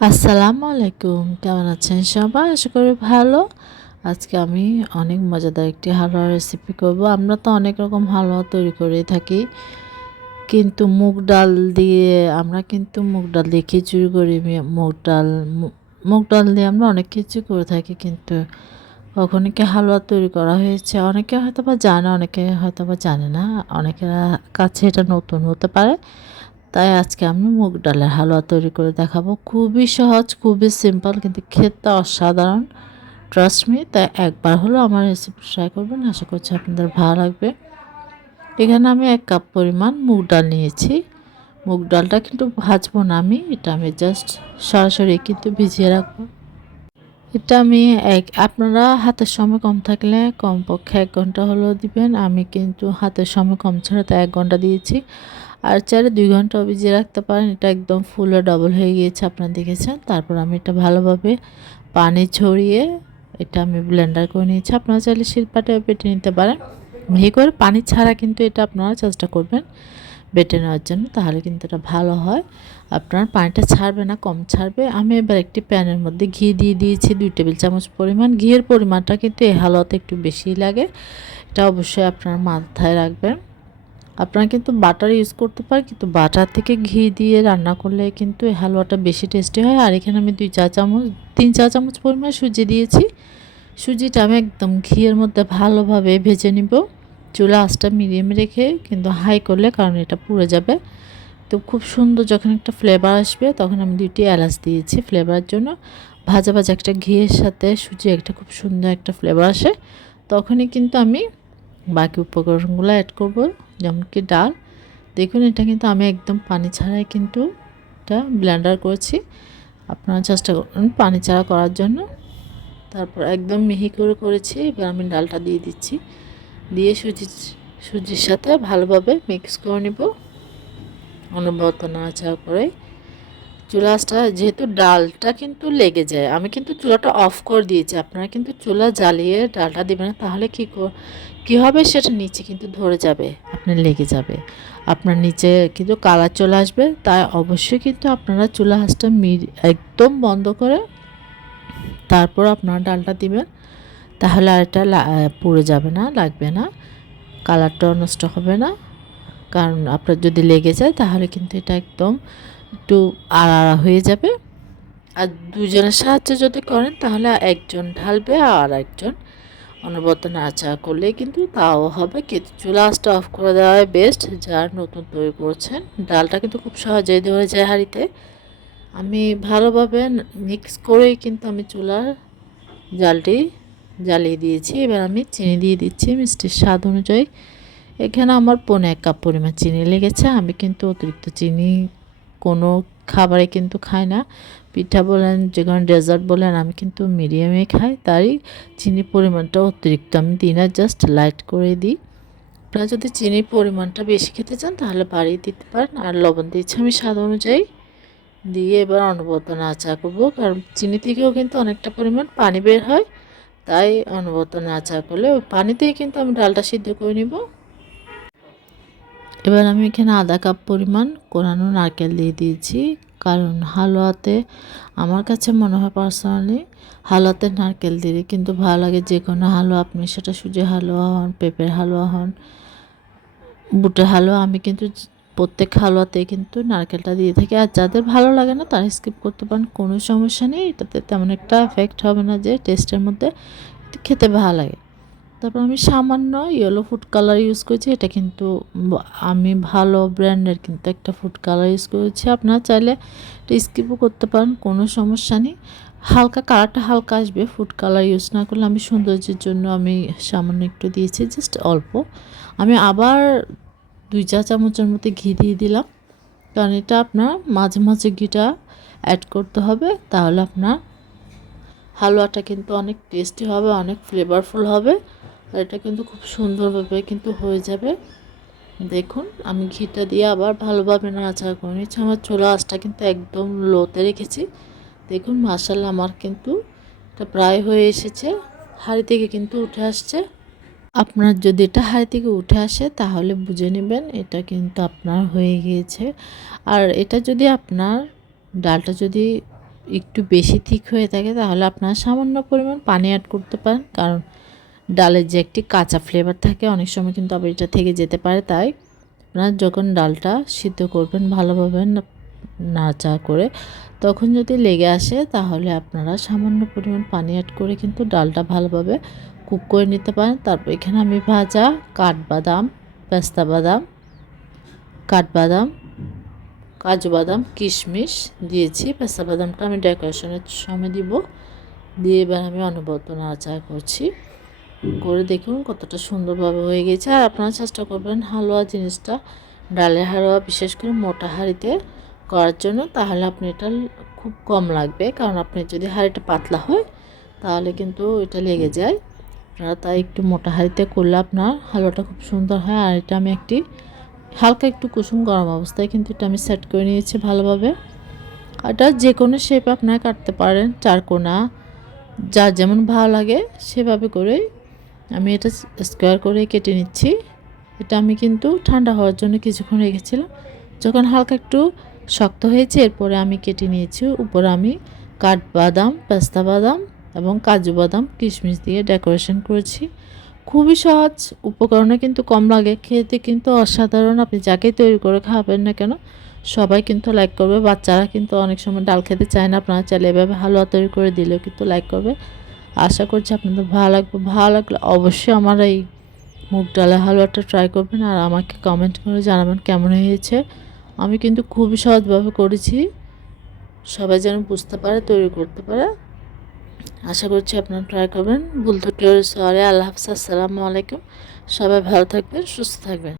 আসসালামু আলাইকুম কেমন আছেন সবাই? আশা করি ভালো। আজকে আমি অনেক মজাদার একটি হালুয়া রেসিপি করব। আমরা তো অনেক রকম হালুয়া তৈরি করে থাকি। কিন্তু মুগ ডাল দিয়ে, আমরা কিন্তু মুগ ডাল দিয়ে খিচুড়ি করি। মুগ ডাল মুগ ডাল দিয়ে আমরা অনেক কিছু করে থাকি, কিন্তু কখনো কি হালুয়া তৈরি করা হয়েছে? অনেকে হয়তো বা জানে, অনেকে হয়তো বা জানে না। অনেকের কাছে এটা নতুন হতে পারে। তাই আজকে আমি মুগ ডালের হালুয়া তৈরি করে দেখাবো। খুবই সহজ, খুবই সিম্পল কিন্তু খেতে অসাধারণ। ট্রাস্ট মি তাই একবার হলো আমার রেসিপি ট্রাই করবেন। আশা করছি আপনাদের ভালো লাগবে। এখানে আমি এক কাপ পরিমাণ মুগ ডাল নিয়েছি। মুগ ডালটা কিন্তু ভাজবো না আমি, এটা আমি জাস্ট সরাসরি কিন্তু ভিজিয়ে রাখব। এটা আমি এক, আপনারা হাতের সময় কম থাকলে কমপক্ষে এক ঘণ্টা হলেও দিবেন। আমি কিন্তু হাতের সময় কম ছাড়া তো এক ঘণ্টা দিয়েছি। আর চারে দুই ঘণ্টা ভিজিয়ে রাখতে পারেন। এটা একদম ফুলে ডবল হয়ে গিয়েছে, আপনারা দেখেছেন। তারপর আমি এটা ভালোভাবে পানি ছড়িয়ে এটা আমি ব্লেন্ডার করে নিয়েছি। আপনারা চাইলে শিল্পাটা বেটে নিতে পারেন। মিহি করে পানি ছাড়া কিন্তু এটা আপনারা চেষ্টা করবেন বেটে নেওয়ার জন্য, তাহলে কিন্তু এটা ভালো হয়। আপনার পানিটা ছাড়বে না, কম ছাড়বে। আমি এবার একটি প্যানের মধ্যে ঘি দিয়ে দিয়েছি, দুই টেবিল চামচ পরিমাণ। ঘিয়ের পরিমাণটা কিন্তু এ হালতে একটু বেশি লাগে। এটা অবশ্যই আপনার মাথায় রাখবেন। আপনারা কিন্তু বাটার ইউজ করতে পারেন, কিন্তু বাটার থেকে ঘি দিয়ে রান্না করলে কিন্তু হালুয়াটা বেশি টেস্টি হয়। আর এখানে আমি দুই চা চামচ, তিন চা চামচ পরিমাণ সুজি দিয়েছি। সুজিটা আমি একদম ঘিয়ের মধ্যে ভালোভাবে ভেজে নিব। চুলা আঁচটা মিডিয়াম রেখে কিন্তু হাই করলে কারণ এটা পুড়ে যাবে। তো খুব সুন্দর যখন একটা ফ্লেভার আসবে, তখন আমি দুইটি এলাচ দিয়েছি ফ্লেভারের জন্য। ভাজা ভাজা একটা ঘিয়ের সাথে সুজি একটা খুব সুন্দর একটা ফ্লেভার আসে। তখনই কিন্তু আমি বাকি উপকরণগুলো অ্যাড করব। যেমন কি ডাল। দেখুন, এটা কিন্তু আমি একদম পানি ছাড়াই কিন্তু এটা ব্লেন্ডার করেছি। আপনারা চেষ্টা করুন পানি ছাড়া করার জন্য। তারপর একদম মিহি করে করেছি, এবার আমি ডালটা দিয়ে দিচ্ছি। দিয়ে সুজি সুজির সাথে ভালোভাবে মিক্স করে নেব। অনবরত নাড়াচাড়া করে। চুলাটা, যেহেতু ডালটা কিন্তু লেগে যায়, আমি কিন্তু চুলাটা অফ করে দিয়েছি। আপনারা কিন্তু চুলা জ্বালিয়ে ডালটা দেবেন না তাহলে কী কী হবে সেটা নিচে কিন্তু ধরে যাবে আপনার লেগে যাবে। আপনার নিচে কিন্তু কালার চলে আসবে, তাই অবশ্যই কিন্তু আপনারা চুলা হাঁসটা মি একদম বন্ধ করে তারপর আপনারা ডালটা দিবেন, তাহলে আর এটা পুড়ে যাবে না, লাগবে না, কালারটাও নষ্ট হবে না। কারণ আপনার যদি লেগে যায়, তাহলে কিন্তু এটা একদম একটু আড়াড়া হয়ে যাবে। আর দুজনের সাহায্যে যদি করেন, তাহলে একজন ঢালবে আর একজন অনবরত নাড়াচাড়া করলে কিন্তু তাও হবে। কিন্তু চুলা অফ করে দেওয়াই বেস্ট যার নতুন তৈরি করছেন। ডালটা কিন্তু খুব সহজেই ধরে যায় হাঁড়িতে। আমি ভালোভাবে মিক্স করেই কিন্তু আমি চুলার জালটি জ্বালিয়ে দিয়েছি। এবার আমি চিনি দিয়ে দিচ্ছি মিষ্টির স্বাদ অনুযায়ী। এখানে আমার পনে এক কাপ পরিমাণ চিনি লেগেছে। আমি কিন্তু অতিরিক্ত চিনি কোনো খাবারে কিন্তু খাই না। পিঠা বলেন, যে কোনো ডেজার্ট বলেন, আমি কিন্তু মিডিয়ামে খাই। তাই চিনির পরিমাণটা অতিরিক্ত। আমি দিই না জাস্ট লাইট করে দিই। আপনারা যদি চিনির পরিমাণটা বেশি খেতে চান, তাহলে বাড়িয়ে দিতে পারেন। আর লবণ দিচ্ছি আমি স্বাদ অনুযায়ী। দিয়ে এবার অনবদ্য নাচা করব। কারণ চিনি থেকেও কিন্তু অনেকটা পরিমাণ পানি বের হয়। তাই অনবদ্য নাচা করলে ওই পানিতেই কিন্তু আমি ডালটা সিদ্ধ করে নিব। এবার আমি এখানে আধা কাপ পরিমাণ কোরানো নারকেল দিয়ে দিয়েছি। কারণ হালুয়াতে আমার কাছে মনে হয় পার্সোনালি হালুয়াতে নারকেল দিলে কিন্তু ভালো লাগে। যে কোনো হালুয়া, আপনি সেটা সুজি হালুয়া হন, পেঁপের হালুয়া হন, বুটের হালুয়া, আমি কিন্তু প্রত্যেক হালুয়াতে কিন্তু নারকেলটা দিয়ে থাকি। আর যাদের ভালো লাগে না, তারা স্কিপ করতে পারেন, কোনো সমস্যা নেই। এটাতে তেমন একটা এফেক্ট হবে না যে টেস্টের মধ্যে। খেতে ভালো লাগে। তারপর আমি সামান্য ইয়েলো ফুড কালার ইউজ করেছি, এটা কিন্তু আমি ভালো ব্র্যান্ডের কিন্তু একটা ফুড কালার ইউজ করেছি। আপনারা চাইলে স্কিপও করতে পারেন, কোনো সমস্যা নেই। হালকা কালারটা হালকা আসবে ফুড কালার ইউজ না করলে আমি সৌন্দর্যের জন্য আমি সামান্য একটু দিয়েছি জাস্ট অল্প। আমি আবার দুই চা চামচের মতো ঘি দিয়ে দিলাম, কারণ এটা আপনার মাঝে মাঝে ঘিটা অ্যাড করতে হবে, তাহলে আপনার হালুয়াটা কিন্তু অনেক টেস্টি হবে, অনেক ফ্লেভারফুল হবে। আর এটা কিন্তু খুব সুন্দরভাবে কিন্তু হয়ে যাবে। দেখুন, আমি ঘিটা দিয়ে আবার ভালোভাবে নাড়াচাড়া করে নিচ্ছি। আমার চোলা আঁচটা কিন্তু একদম লোতে রেখেছি। দেখুন মাসাল্লা আমার কিন্তু এটা প্রায় হয়ে এসেছে। হাড়ি থেকে কিন্তু উঠে আসছে। আপনার যদি এটা হাড়ি থেকে উঠে আসে, তাহলে বুঝে নেবেন এটা কিন্তু আপনার হয়ে গিয়েছে। আর এটা যদি আপনার ডালটা যদি একটু বেশি ঠিক হয়ে থাকে, তাহলে আপনারা সামান্য পরিমাণ পানি অ্যাড করতে পারেন। কারণ ডালের যে একটি কাঁচা ফ্লেভার থাকে, অনেক সময় কিন্তু আবার এটা থেকে যেতে পারে। তাই আপনারা যখন ডালটা সিদ্ধ করবেন, ভালোভাবে নাচা করে, তখন যদি লেগে আসে, তাহলে আপনারা সামান্য পরিমাণ পানি অ্যাড করে কিন্তু ডালটা ভালোভাবে কুক করে নিতে পারেন। তারপর এখানে আমি ভাজা কাঠবাদাম, পেস্তা বাদাম, কাঠবাদাম, কাজু বাদাম, কিশমিশ দিয়েছি। পেস্তা বাদামটা আমি ডেকোরেশনের সময় দিব। দিয়ে এবার আমি অনবদ্য নাড়াচাড়া করছি। করে দেখুন কতটা সুন্দরভাবে হয়ে গেছে। আর আপনারা চেষ্টা করবেন হালুয়া জিনিসটা ডালের হালুয়া বিশেষ করে মোটা হাঁড়িতে করার জন্য, তাহলে আপনি এটা খুব কম লাগবে। কারণ আপনি যদি হাঁড়িটা পাতলা হয়, তাহলে কিন্তু এটা লেগে যায়। আপনারা তাই একটু মোটা হাঁড়িতে করলে আপনার হালুয়াটা খুব সুন্দর হয়। আর এটা আমি একটি হালকা একটু কুসুম গরম অবস্থায় কিন্তু এটা আমি সেট করে নিয়েছি ভালোভাবে। এটা যে কোনো শেপ আপনারা কাটতে পারেন, চারকোনা, যার যেমন ভালো লাগে সেভাবে করেই আমি এটা স্কোয়ার করে কেটে নিচ্ছি। এটা আমি কিন্তু ঠান্ডা হওয়ার জন্য কিছুক্ষণ রেখেছিলাম। যখন হালকা একটু শক্ত হয়েছে, এরপরে আমি কেটে নিয়েছি। উপরে আমি কাঠবাদাম, পেস্তা বাদাম এবং কাজু বাদাম, কিশমিশ দিয়ে ডেকোরেশন করেছি। খুবই সহজ, উপকরণে কিন্তু কম লাগে, খেতে কিন্তু অসাধারণ। আপনি যাকেই তৈরি করে খাবেন না কেন, সবাই কিন্তু লাইক করবে। বাচ্চারা কিন্তু অনেক সময় ডাল খেতে চায় না। আপনারা চাইলে এভাবে হালুয়া তৈরি করে দিলেও কিন্তু লাইক করবে। আশা করছি আপনাদের ভালো লাগবে। ভালো লাগলে অবশ্যই আমার এই মুগ ডালের হালুয়াটা ট্রাই করবেন আর আমাকে কমেন্ট করে জানাবেন কেমন হয়েছে। আমি কিন্তু খুবই সহজভাবে করেছি। সবাই যেন বুঝতে পারে, তৈরি করতে পারে। আশা করছি আপনারা ট্রাই করবেন। ভুল ত্রুটি সরে আল্লাহ হাফিজ, আসসালামু আলাইকুম। সবাই ভালো থাকবেন, সুস্থ থাকবেন।